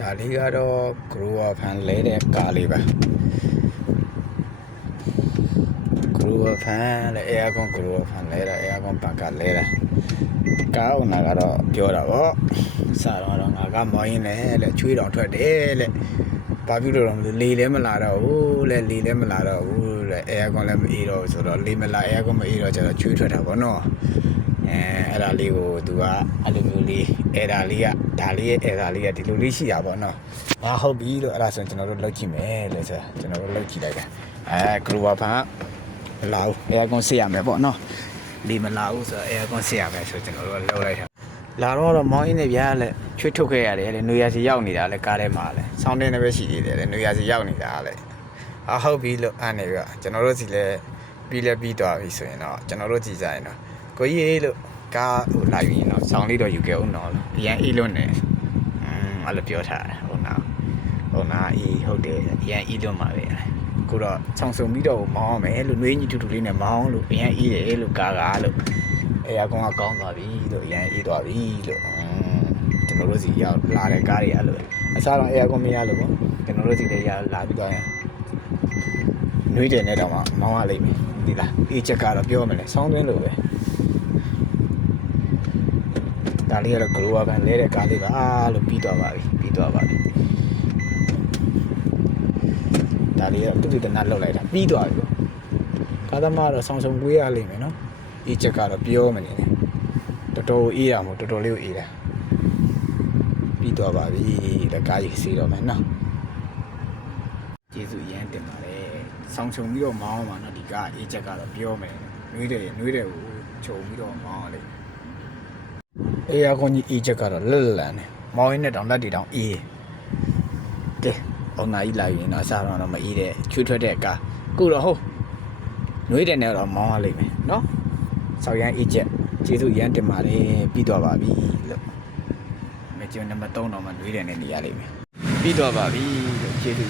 ဒါလေးကတော့ grower fan လဲတဲ့ကားလေးပါ grower fan လဲ aircon grower fan လဲတာ aircon ဘက်ကလဲတာကားအောင်ကတော့ပြောတာဗောစာတော့ငါကမောင်းရင်းလဲချွေးတော်ထွက်တယ်လဲဘာဖြစ်လို့တော့လေလဲမလာတော့ဘူးလဲလေလဲမလာတော့ဘူးလဲ aircon လဲမအေးတော့ဆိုတော့လေမလာ aircon မအေးတော့ကျတော့ချွေးထွက်တာဗောနော်အဲ့ဒါလေးကိုသူကအဲ့လိုမျိုးလေးအဲ့ဒါလေးကဒါလေးရဲ့အဲ့ဒါလေးကဒီလိုလေးရှိတာပေါ့နော်ဟုတ်ပြီလို့အဲ့ဒါဆိုကျွန်တော်တို့လောက်ကြည့်မယ်လို့ဆိုကျွန်တော်တို့လောက်ကြည့်လိုက်တာgrower fan မလာဘူး aircon ဆက်ရမယ်ပေါ့နော်လေမလာဘူးဆိုတော့ aircon ဆက်ရမယ်ဆိုကျွန်တော်တို့လောက်လိုက်တာလာတော့မောင်းရင်းနဲ့ဗျာလဲချွေးထုတ်ခဲ့ရတယ်လေနွေရာစီရောက်နေတာလဲကားထဲမှာလဲဆောင်းတင်းနဲ့ပဲရှိသေးတယ်လေနွေရာစီရောက်နေတာလဲဟုတ်ပြီလို့အဲ့နေပြီကျွန်တော်တို့စီလဲပြီးသွားပြီဆိုရင်တော့ကျွန်တော်တို့ကြည်ကြရင်တော့ကိုကြီးလို့ကားဟိုလိုက်ပြီးတော့ဆောင်းလေးတော့ယူခဲ့အောင်တော့အရင်အေးလွန်းနေအဲ့လိုပြောထားတာဟုတ်နာအေးဟုတ်တယ်အရင်အေးလွန်းပါပဲခုတော့ဆောင်းစုံပြီးတော့မောင်းမယ်လို့နှွေးကြီးတူတူလေးနဲ့မောင်းလို့အရင်အေးတယ်လို့ကားလို့အဲအကောင်ကကောင်းသွားပြီလို့အရင်အေးသွားပြီလို့ကျွန်တော်တို့စီရောက်လာတဲ့ကားတွေအဲ့လိုအစားတော့အဲအကောင်မရလို့ပေါ့ကျွန်တော်တို့စီလည်းရောက်လာပြီးတော့နှွေးတယ်နဲ့တော့မှမောင်းရလိမ့်မယ်ဒီလားအေးချက်ကတော့ပြောမယ်လေဆောင်းသွင်းလို့ပဲဒါလေးကတော့ grower fan လဲတဲ့ကားလေးပါလို့ပြီးသွားပါပြီဒါလေးကတော့တူတနာလောက်လိုက်တာပြီးသွားပြီပေါ့ကားသမားတော့ဆောင်းကွေးရလိမ့်မယ်နော်အေးချက်ကတော့ပြောမနေနဲ့တော်တော်အေးရမို့တော်တော်လေးကိုအေးတာပြီးသွားပါပြီလက်ကားကြီးစီးတော့မယ်နော်ကျေးဇူးရမ်းတင်ပါတယ်ဆောင်းပြီးတော့မောင်းပါနော်ဒီကားအေးချက်ကတော့ပြောမယ်နှွေးတယ်ကိုခြုံပြီးတော့မောင်းရလိမ့်အေးအခွန်ကြီးအေးချက်ကတော့လက်လန်နေမောင်းရင်းနဲ့တောင်လက်တွေတောင်အေးကဲအောင်နာကြီးလာရင်တော့အစားတော့မအေးတဲ့ချွေးထွက်တဲ့ကားခုတော့ဟုတ်နှွေးတယ်နဲ့တော့မောင်းရလိမ့်မယ်နော်ဆောက်ရမ်းအေးချက်ကျေးဇူးရမ်းတင်ပါတယ်ပြီးတော့ပါပြီလို့မကျွန်းနံပါတ်3တော့မှနှွေးတယ်နဲ့နေရလိမ့်မယ်ပြီးတော့ပါပြီလို့ကျေးဇူး